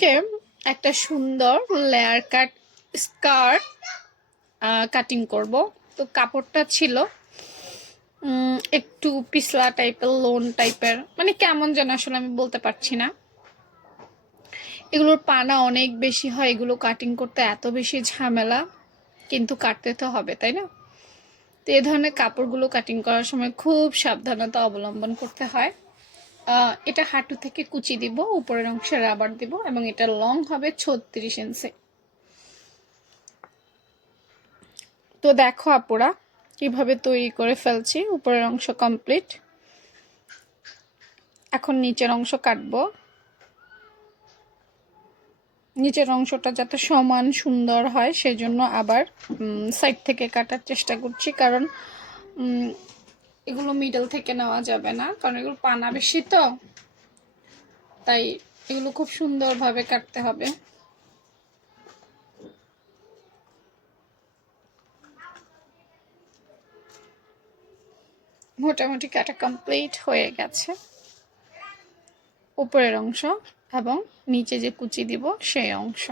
আজকে একটা সুন্দর লেয়ার কাট স্কার্ট কাটিং করব। তো কাপড়টা ছিল একটু পিছলা টাইপের, লোন টাইপের, মানে কেমন যেন আসলে আমি বলতে পারছি না। এগুলোর পানা অনেক বেশি হয়, এগুলো কাটিং করতে এত বেশি ঝামেলা, কিন্তু কাটতে তো হবে, তাই না? তো এই ধরনের কাপড়গুলো কাটিং করার সময় খুব সাবধানতা অবলম্বন করতে হয়। এটা হাঁটু থেকে কুচি দিব, উপরের অংশে রাবার দিব, এবং এটা লং হবে 36 ইঞ্চি। তো দেখো আপুরা কিভাবে তৈরি করে ফেলছি। উপরের অংশ কমপ্লিট, এখন নিচের অংশ কাটবো। নিচের অংশটা যাতে সমান সুন্দর হয় সেজন্য আবার সাইড থেকে কাটার চেষ্টা করছি, কারণ এগুলো মিডল থেকে নেওয়া যাবে না, কারণ এগুলো পানা বেশি, তো তাই এগুলো খুব সুন্দরভাবে কাটতে হবে। মোটামুটি কাটা কমপ্লিট হয়ে গেছে। উপরের অংশ এবং নিচে যে কুচি দিব সেই অংশ।